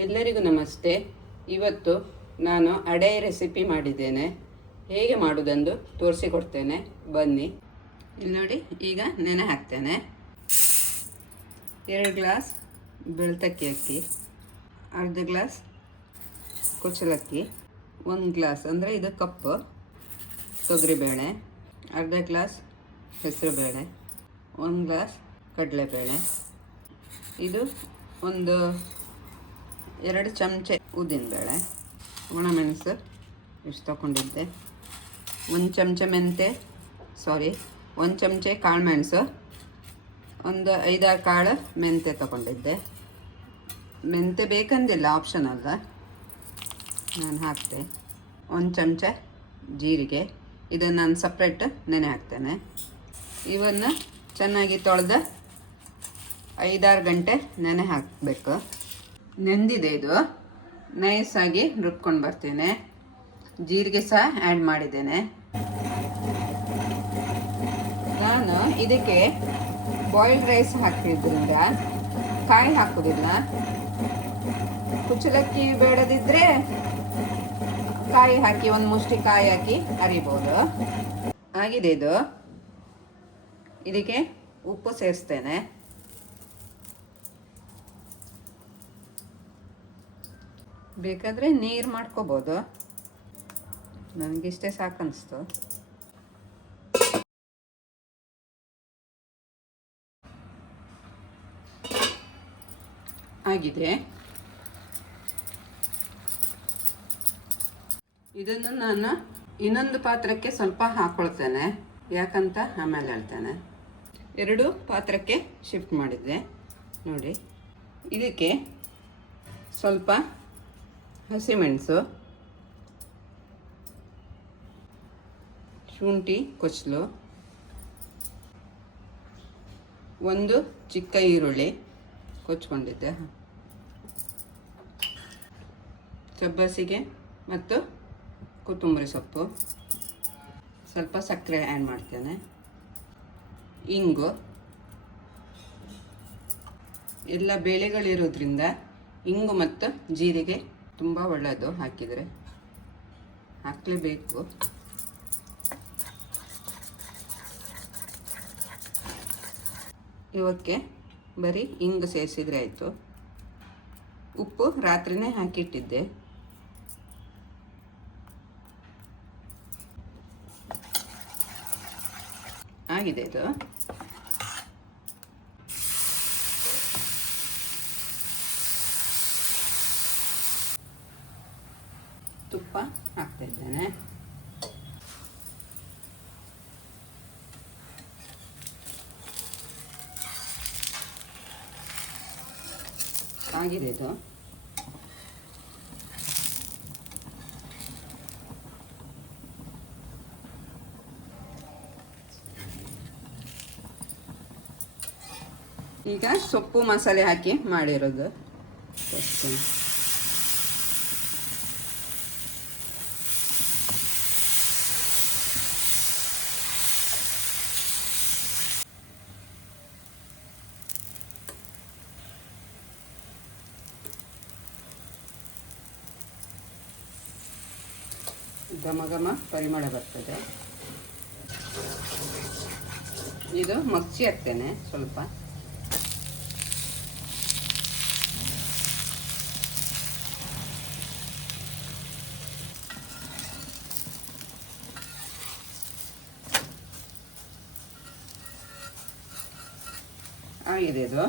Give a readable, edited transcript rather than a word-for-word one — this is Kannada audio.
ಎಲ್ಲರಿಗೂ ನಮಸ್ತೆ. ಇವತ್ತು ನಾನು ಅಡೆ ರೆಸಿಪಿ ಮಾಡಿದ್ದೇನೆ. ಹೇಗೆ ಮಾಡುವುದೆಂದು ತೋರಿಸಿಕೊಡ್ತೇನೆ, ಬನ್ನಿ. ಇಲ್ಲಿ ನೋಡಿ, ಈಗ ನೆನೆ ಹಾಕ್ತೇನೆ. 2 ಗ್ಲಾಸ್ ಬೆಳ್ತಕ್ಕಿ ಅಕ್ಕಿ, ಅರ್ಧ ಗ್ಲಾಸ್ ಕುಚ್ಚಲಕ್ಕಿ, 1 ಗ್ಲಾಸ್ ಅಂದರೆ ಇದು ಕಪ್ಪು ತೊಗರಿಬೇಳೆ, ಅರ್ಧ ಗ್ಲಾಸ್ ಹೆಸರುಬೇಳೆ, 1 ಗ್ಲಾಸ್ ಕಡಲೆಬೇಳೆ, ಇದು ಒಂದು 2 ಚಮಚೆ ಉದ್ದಿನಬೇಳೆ, ಒಣಮೆಣಸು ಇಷ್ಟು ತೊಗೊಂಡಿದ್ದೆ, 1 ಚಮಚೆ ಒಂದು ಚಮಚೆ ಕಾಳುಮೆಣಸು, ಒಂದು 5-6 ಕಾಳು ಮೆಂತೆ ತೊಗೊಂಡಿದ್ದೆ. ಮೆಂತೆ ಬೇಕಂದಿಲ್ಲ, ಆಪ್ಷನ್ ಅಲ್ಲ, ನಾನು ಹಾಕ್ತೆ. 1 ಚಮಚ ಜೀರಿಗೆ, ಇದನ್ನು ನಾನು ಸಪ್ರೇಟ್ ನೆನೆ ಹಾಕ್ತೇನೆ. ಇವನ್ನು ಚೆನ್ನಾಗಿ ತೊಳೆದು 5-6 ಗಂಟೆ ನೆನೆ ಹಾಕಬೇಕು. ನೆಂದಿದೆ, ಇದು ನೈಸಾಗಿ ರುಬ್ಕೊಂಡು ಬರ್ತೇನೆ. ಜೀರಿಗೆ ಸಹ ಆ್ಯಡ್ ಮಾಡಿದ್ದೇನೆ. ನಾನು ಇದಕ್ಕೆ ಬಾಯ್ಲ್ಡ್ ರೈಸ್ ಹಾಕಿದ್ರಿಂದ ಕಾಯಿ ಹಾಕೋದಿಲ್ಲ. ಕುಚ್ಚಲಕ್ಕಿ ಬೇಡದಿದ್ದರೆ ಕಾಯಿ ಹಾಕಿ, ಒಂದು ಮುಷ್ಟಿ ಕಾಯಿ ಹಾಕಿ ಅರಿಬೋದು. ಆಗಿದೆ ಇದು. ಇದಕ್ಕೆ ಉಪ್ಪು ಸೇರಿಸ್ತೇನೆ. ಬೇಕಾದರೆ ನೀರು ಮಾಡ್ಕೋಬೋದು, ನನಗಿಷ್ಟೇ ಸಾಕನ್ನಿಸ್ತು. ಆಗಿದೆ. ಇದನ್ನು ನಾನು ಇನ್ನೊಂದು ಪಾತ್ರಕ್ಕೆ ಸ್ವಲ್ಪ ಹಾಕ್ಕೊಳ್ತೇನೆ, ಯಾಕಂತ ಆಮೇಲೆ ಹೇಳ್ತೇನೆ. 2 ಪಾತ್ರಕ್ಕೆ ಶಿಫ್ಟ್ ಮಾಡಿದ್ದೆ ನೋಡಿ. ಇದಕ್ಕೆ ಸ್ವಲ್ಪ ಹಸಿಮೆಣಸು, ಶುಂಠಿ ಕೊಚ್ಚಲು, 1 ಚಿಕ್ಕ ಈರುಳ್ಳಿ ಕೊಚ್ಕೊಂಡಿದ್ದೆ, ಸಬ್ಬಸಿಗೆ ಮತ್ತು ಕೊತ್ತಂಬರಿ ಸೊಪ್ಪು, ಸ್ವಲ್ಪ ಸಕ್ಕರೆ ಆ್ಯಡ್ ಮಾಡ್ತೇನೆ, ಇಂಗು. ಎಲ್ಲ ಬೇಳೆಗಳಿರೋದ್ರಿಂದ ಇಂಗು ಮತ್ತು ಜೀರಿಗೆ ತುಂಬ ಒಳ್ಳೆಯದು, ಹಾಕಿದರೆ ಹಾಕಲೇಬೇಕು. ಇವಕ್ಕೆ ಬರೀ ಇಂಗು ಸೇರಿಸಿದರೆ ಆಯಿತು. ಉಪ್ಪು ರಾತ್ರಿನೇ ಹಾಕಿಟ್ಟಿದ್ದೆ. ಆಗಿದೆ ಇದು. ತುಪ್ಪ ಹಾಕ್ತಾ ಇದ್ದೇನೆ. ಆಗಿದೆ ಇದು. ಈಗ ಸೊಪ್ಪು ಮಸಾಲೆ ಹಾಕಿ ಮಾಡಿರೋದು. ಘಮ ಘಮ ಪರಿಮಳ ಬರ್ತದೆ. ಇದು ಮಗ್ಚಿ ಹಾಕ್ತೇನೆ ಸ್ವಲ್ಪ. ಆಗಿದೆ ಇದು.